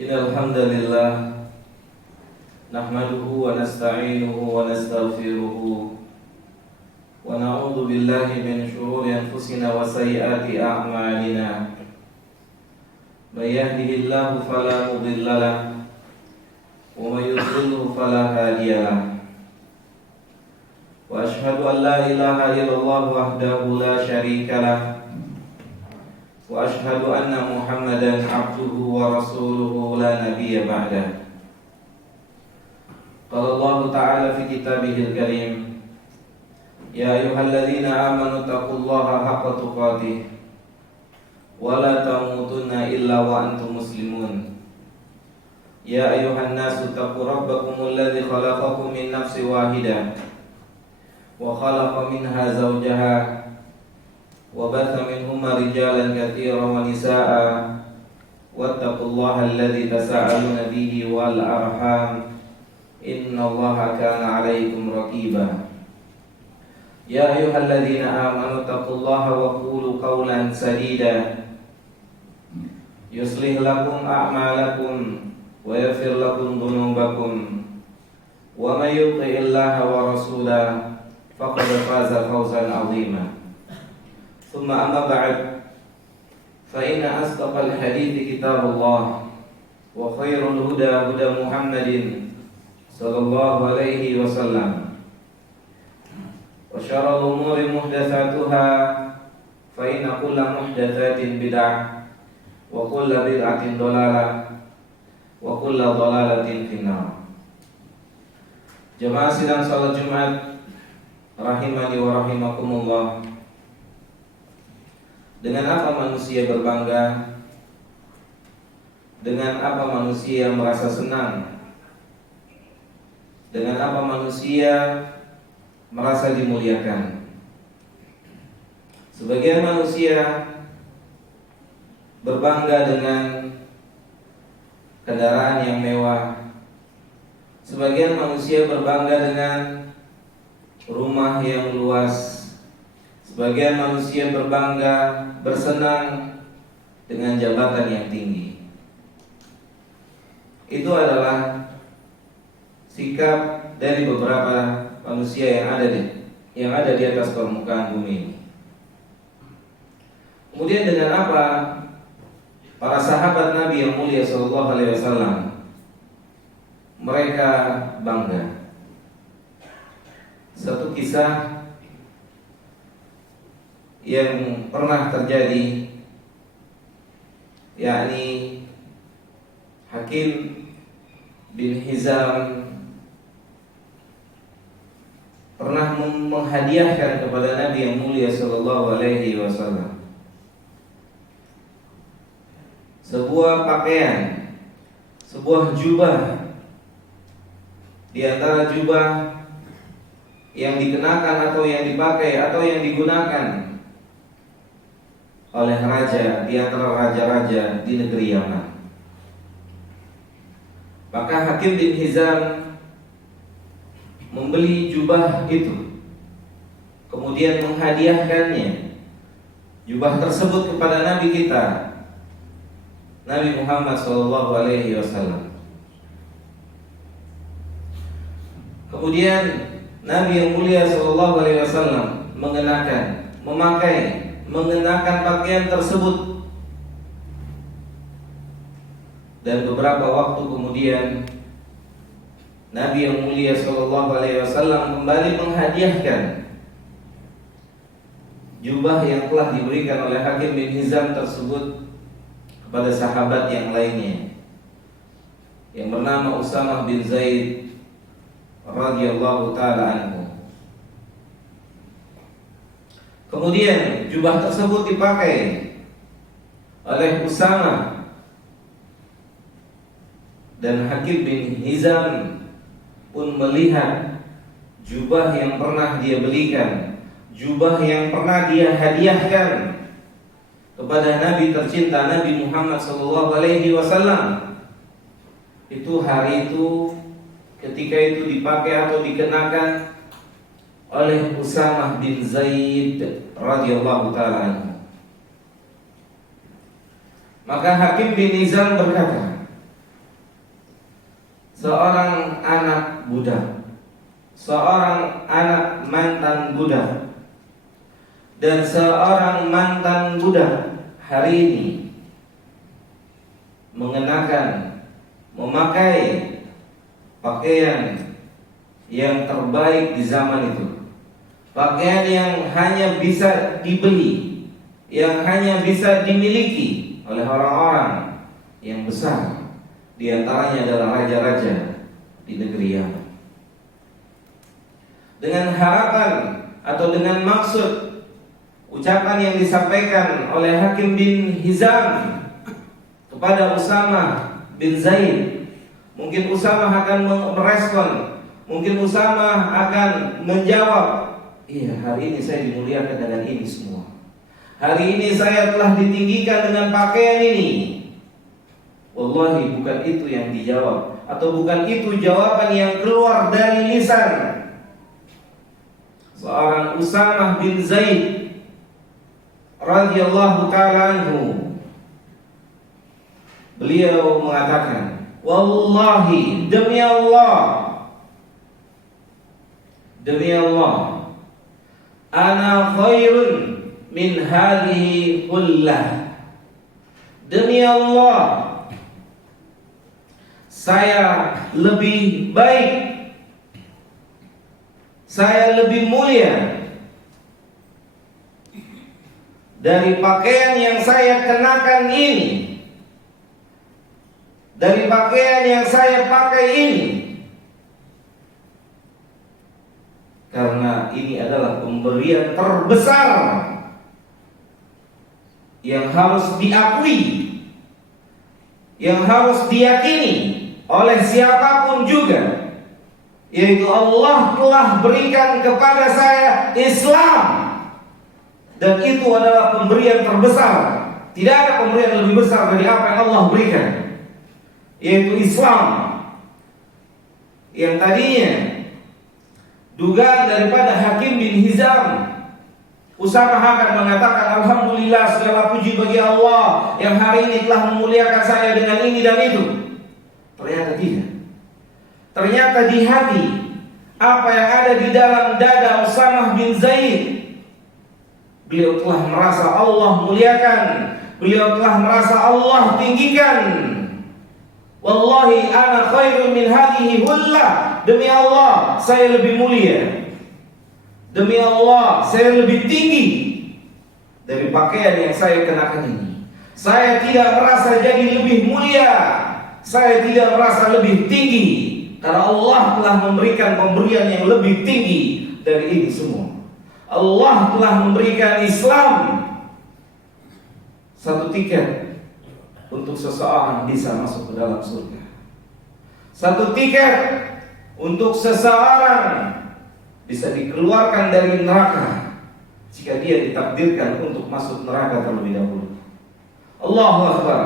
Innal hamdalillah nahmaduhu wa nasta'inuhu wa nastaghfiruhu wa na'udzu billahi min shururi anfusina wa sayyiati a'malina. May yahdihillahu fala mudilla lahu wa may yudlilhu fala hadiya lahu. Wa ashhadu an la ilaha illallah wahdahu la syarika lahu wa ashhadu anna Muhammadan abduhu wa rasuluhu la nabiyya ba'dah. Qala Allah ta'ala fi kitabihil karim, ya ayyuhalladzina amanu taqullaha haqqa tuqatih wa la tamutunna illa wa antum muslimun. Ya ayyuhan nasu taqu rabbakumul ladzi khalaqakum min nafsin wahidah wa khalaqa minha zawjaha wa batha minhuma rijalan katsiran wa nisaa'a wattaqullaha alladzi tasaaluna bihi wal arham innallaha kana 'alaikum raqiba. Ya ayyuhalladzina amanu taqullaha wa qulu qawlan sadida yuslih lakum a'malakum wa yaghfir lakum dhunubakum wa may yuti'illaha wa rasulahu faqad faza fawzan 'azima. Thumma amma ba'd, fa inna asdaqal hadithi kitabullah wa khairul huda huda Muhammadin sallallahu alaihi wasallam wa syarrul umuri muhdatsatuha fa inna kulla muhdatsatin bid'ah wa kulla bid'atin dhalalah wa kulla dhalalatin finnar. Jemaah sidang salat Jumat rahimani wa rahimakumullah. Dengan apa manusia berbangga? Dengan apa manusia merasa senang? Dengan apa manusia merasa dimuliakan? Sebagian manusia berbangga dengan kendaraan yang mewah. Sebagian manusia berbangga dengan rumah yang luas. Sebagian manusia berbangga, bersenang dengan jabatan yang tinggi. Itu adalah sikap dari beberapa manusia yang ada di atas permukaan bumi ini. Kemudian dengan apa para sahabat Nabi yang mulia sallallahu alaihi wasallam mereka bangga? Satu kisah yang pernah terjadi, yakni Hakim bin Hizam pernah menghadiahkan kepada Nabi yang mulia sallallahu alaihi wasallam sebuah pakaian, sebuah jubah di antara jubah yang dikenakan atau yang dipakai atau yang digunakan oleh raja di antara raja-raja di negeri Yaman. Maka Hakim bin Hizam membeli jubah itu, kemudian menghadiahkannya jubah tersebut kepada Nabi kita, Nabi Muhammad sallallahu alaihi wasallam. Kemudian Nabi yang mulia sallallahu alaihi wasallam mengenakan pakaian tersebut, dan beberapa waktu kemudian Nabi yang mulia sallallahu alaihi wasallam kembali menghadiahkan jubah yang telah diberikan oleh Hakim bin Hizam tersebut kepada sahabat yang lainnya yang bernama Usamah bin Zaid radhiyallahu taala anhu. Kemudian jubah tersebut dipakai oleh Usamah, dan Hakim bin Hizam pun melihat jubah yang pernah dia belikan, jubah yang pernah dia hadiahkan kepada Nabi tercinta Nabi Muhammad sallallahu alaihi wasallam. Itu hari itu, ketika itu dipakai atau dikenakan oleh Usamah bin Zaid radhiyallahu ta'ala. Maka Hakim bin Hizam berkata, seorang anak budak, seorang anak mantan budak, dan seorang mantan budak hari ini memakai pakaian yang terbaik di zaman itu, pakaian yang hanya bisa dibeli, yang hanya bisa dimiliki oleh orang-orang yang besar, di antaranya adalah raja-raja di negeri Yaman. Dengan harapan atau dengan maksud ucapan yang disampaikan oleh Hakim bin Hizam kepada Usama bin Zaid, mungkin Usama akan merespon, mungkin Usama akan menjawab, iya, hari ini saya dimuliakan dengan ini semua. Hari ini saya telah ditinggikan dengan pakaian ini. Wallahi bukan itu yang dijawab, atau bukan itu jawaban yang keluar dari lisan seorang Usamah bin Zaid radhiyallahu ta'ala anhu. Beliau mengatakan, wallahi, demi Allah, ana khairun min hadhihi hullah. Demi Allah, saya lebih baik, saya lebih mulia dari pakaian yang saya kenakan ini, dari pakaian yang saya pakai ini. Karena ini adalah pemberian terbesar yang harus diakui, yang harus diyakini oleh siapapun juga, yaitu Allah telah berikan kepada saya Islam, dan itu adalah pemberian terbesar. Tidak ada pemberian yang lebih besar dari apa yang Allah berikan, yaitu Islam. Yang tadinya dugaan daripada Hakim bin Hizam, Usama akan mengatakan, alhamdulillah, segala puji bagi Allah yang hari ini telah memuliakan saya dengan ini dan itu. Ternyata tidak. Ternyata di hati, apa yang ada di dalam dada Usamah bin Zaid, beliau telah merasa Allah muliakan, beliau telah merasa Allah tinggikan. Wallahi ana khairun min hadhihi hullah. Demi Allah, saya lebih mulia. Demi Allah, saya lebih tinggi dari pakaian yang saya kenakan ini. Saya tidak merasa jadi lebih mulia, saya tidak merasa lebih tinggi, karena Allah telah memberikan pemberian yang lebih tinggi dari ini semua. Allah telah memberikan Islam, satu tiket untuk seseorang bisa masuk ke dalam surga. Satu tiket untuk seseorang bisa dikeluarkan dari neraka jika dia ditakdirkan untuk masuk neraka terlebih dahulu. Allahu Akbar.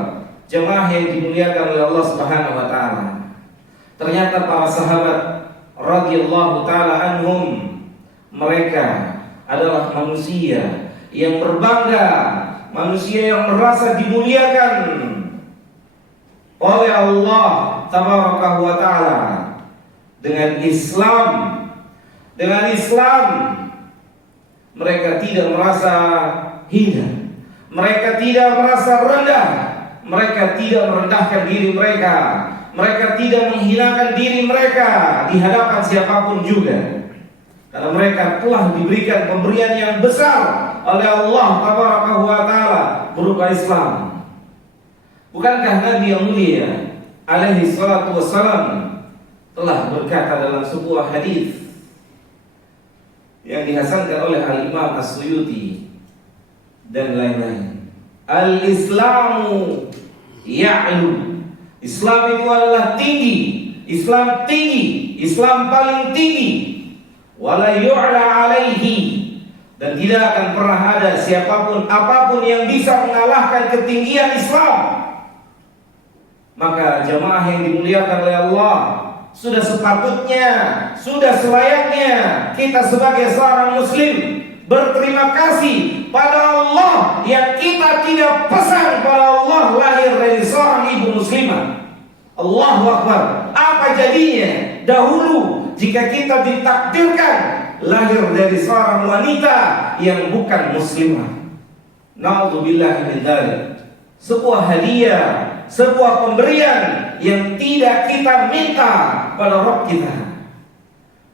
Jemaah yang dimuliakan oleh Allah Subhanahu wa taala. Ternyata para sahabat radhiyallahu taala anhum, mereka adalah manusia yang berbangga, manusia yang merasa dimuliakan oleh Allah tabaraka wa taala dengan Islam. Dengan Islam mereka tidak merasa hina, mereka tidak merasa rendah, mereka tidak merendahkan diri mereka, mereka tidak menghinakan diri mereka di hadapan siapapun juga, karena mereka telah diberikan pemberian yang besar oleh Allah tabaraka wa taala berupa Islam. Bukankah Nabi yang mulia alaihi salatu wassalam telah berkata dalam sebuah hadis yang dihasankan oleh Al-Imam As-Suyuti dan lain-lain, Al-Islamu ya'lu. Islam itu adalah tinggi, Islam tinggi, Islam paling tinggi. Wala yu'la alaihi, dan tidak akan pernah ada siapapun apapun yang bisa mengalahkan ketinggian Islam. Maka jemaah yang dimuliakan oleh Allah, sudah sepatutnya, sudah selayaknya kita sebagai seorang muslim berterima kasih pada Allah yang kita tidak pesan pada Allah lahir dari seorang ibu muslimah. Allahu Akbar. Apa Apa jadinya dahulu jika kita ditakdirkan lahir dari seorang wanita yang bukan muslimah? Na'udzubillah min dzalik. Sebuah hadiah, sebuah pemberian yang tidak kita minta pada Rabb kita.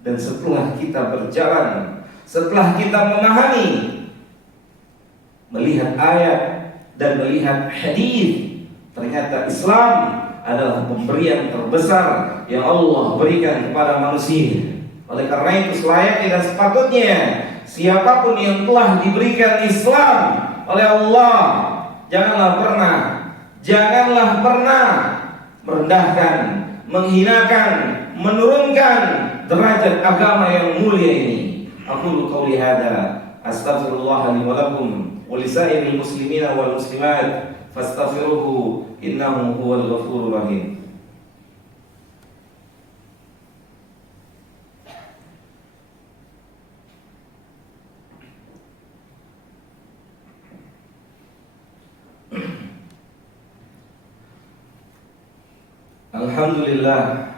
Dan setelah kita berjalan, setelah kita memahami, melihat ayat dan melihat hadis, ternyata Islam adalah pemberian terbesar yang Allah berikan kepada manusia. Oleh karena itu selayaknya dan sepatutnya siapapun yang telah diberikan Islam oleh Allah, janganlah pernah merendahkan, menghinakan, menurunkan derajat agama yang mulia ini. Aqulu qouli hadza astaghfirullah li wa lakum wa lisairil muslimina wal muslimat fastaghfiruhu innahu huwal ghafurur rahim. Alhamdulillah,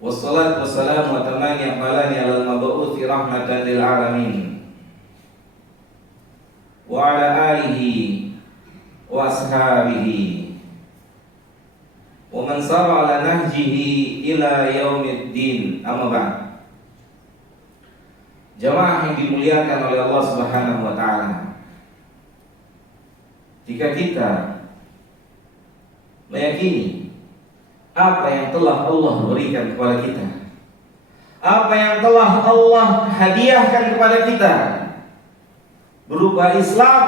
wassalatu wassalamu atamani aqalani alal mab'uthi rahmatan lil alamin wa ala alihi wa ashabihi wa man sara ala nahjihi ila yaumiddin, amma ba'd. Jamaah yang dimuliakan oleh Allah Subhanahu wa taala, jika kita meyakini apa yang telah Allah berikan kepada kita, apa yang telah Allah hadiahkan kepada kita berupa Islam,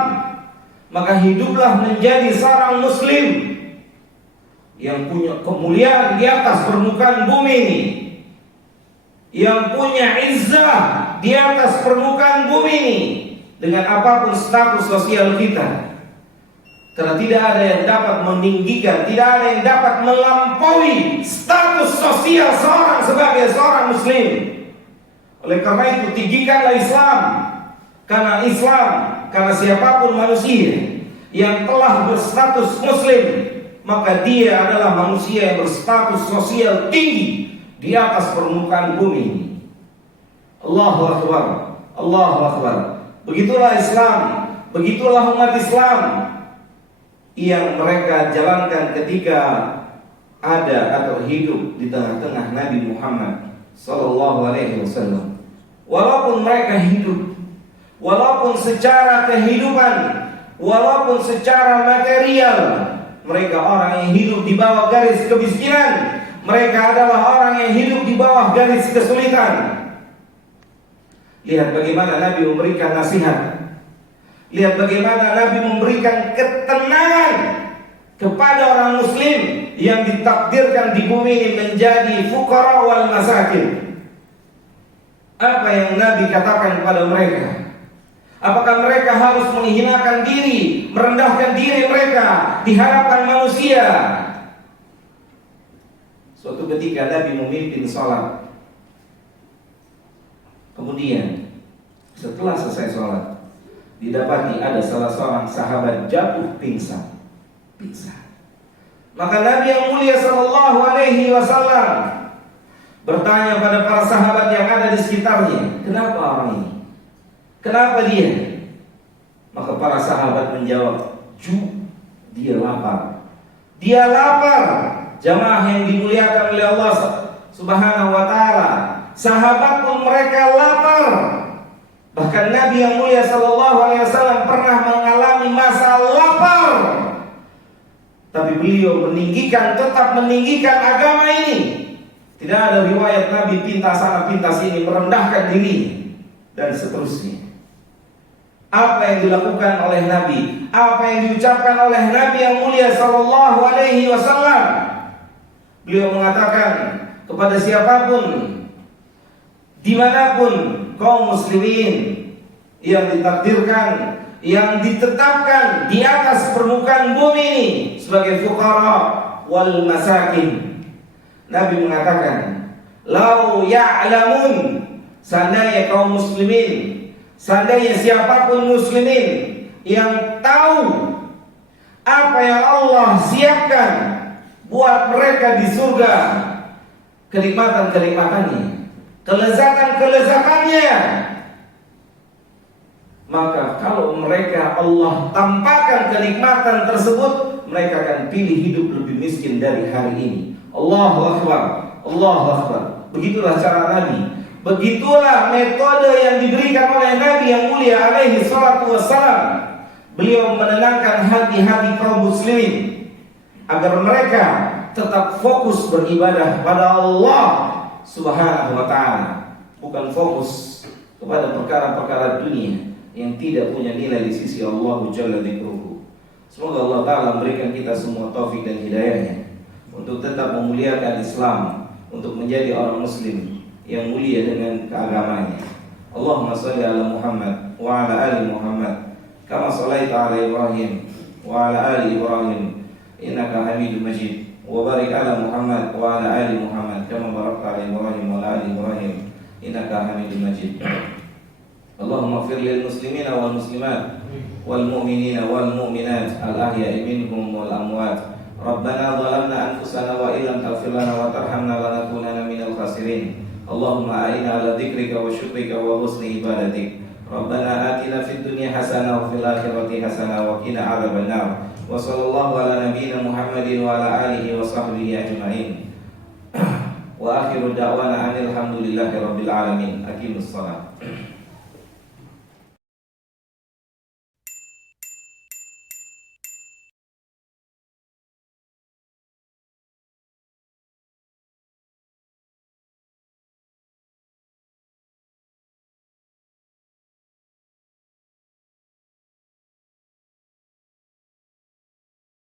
maka hiduplah menjadi seorang muslim yang punya kemuliaan di atas permukaan bumi ini, yang punya izzah di atas permukaan bumi ini dengan apapun status sosial kita. Karena tidak ada yang dapat meninggikan, tidak ada yang dapat melampaui status sosial seorang sebagai seorang muslim. Oleh karena itu tinggikanlah Islam. Karena siapapun manusia yang telah berstatus muslim, maka dia adalah manusia yang berstatus sosial tinggi di atas permukaan bumi ini. Allahu Akbar, Allahu Akbar. Begitulah Islam, begitulah umat Islam yang mereka jalankan ketika ada atau hidup di tengah-tengah Nabi Muhammad sallallahu alaihi wasallam. Walaupun mereka hidup, walaupun secara kehidupan, walaupun secara material mereka orang yang hidup di bawah garis kemiskinan, mereka adalah orang yang hidup di bawah garis kesulitan. Lihat bagaimana Nabi memberikan nasihat. Lihat bagaimana Nabi memberikan ketenangan kepada orang muslim yang ditakdirkan di bumi ini menjadi fuqara wal masakin. Apa yang Nabi katakan kepada mereka? Apakah mereka harus menghinakan diri, merendahkan diri mereka di hadapan manusia? Suatu ketika Nabi memimpin salat. Kemudian setelah selesai salat, didapati ada salah seorang sahabat jatuh pingsan. Maka Nabi yang mulia sallallahu alaihi wasallam bertanya pada para sahabat yang ada di sekitarnya, kenapa orang ini? Kenapa dia? Maka para sahabat menjawab, dia lapar. Dia lapar. Jamaah yang dimuliakan oleh Allah Subhanahu wa taala, sahabat pun mereka lapar. Bahkan Nabi yang mulia sallallahu alaihi wasallam pernah mengalami masa lapar, tapi beliau tetap meninggikan agama ini. Tidak ada riwayat Nabi pinta sana pinta sini, merendahkan diri dan seterusnya. Apa yang dilakukan oleh Nabi, apa yang diucapkan oleh Nabi yang mulia sallallahu alaihi wasallam, beliau mengatakan kepada siapapun, dimanapun kaum muslimin yang ditakdirkan, yang ditetapkan di atas permukaan bumi ini sebagai fuqara wal masakin, Nabi mengatakan, lau ya'lamun, seandainya kaum muslimin, seandainya siapapun muslimin yang tahu apa yang Allah siapkan buat mereka di surga kenikmatan-kenikmatannya, kelezatan-kelezatannya. Maka kalau mereka Allah tampakkan kenikmatan tersebut, mereka akan pilih hidup lebih miskin dari hari ini. Allahu Akbar, Allahu Akbar. Begitulah cara Nabi. Begitulah metode yang diberikan oleh Nabi yang mulia alaihi salatu wassalam. Beliau menenangkan hati-hati kaum muslimin agar mereka tetap fokus beribadah pada Allah Subhanahu wa ta'ala, bukan fokus kepada perkara-perkara dunia yang tidak punya nilai di sisi Allah Jalla dzikruhu. Semoga Allah Ta'ala memberikan kita semua taufik dan hidayahnya untuk tetap memuliakan Islam, untuk menjadi orang muslim yang mulia dengan keagamaannya. Allahumma shalli ala Muhammad wa ala ali Muhammad kama shallaita ala Ibrahim wa ala ali Ibrahim innaka Hamidum Majid, wa barik ala Muhammad wa ala ali Muhammad kama barakta ala Ibrahim wa ala ali Ibrahim innaka Hamidum Majid. Allahumma ighfir lil muslimina wal muslimat wal mu'minina wal mu'minat al ahya'i minhum wal amwat. Rabbana zalamna anfusana wa illam taghfir lana wa tarhamna lanakunanna minal khasirin. Allahumma a'inna ala dzikrika wa syukrika wa husni ibadatik. Rabbana atina fid dunya hasanah wa fil akhirati hasanah wa qina adzabannar. Wa sallallahu ala nabiyyina Muhammadin wa ala alihi wa sahbihi ajma'in. Wa akhiru da'wana anil hamdulillahi rabbil alamin. Aqimus shalah.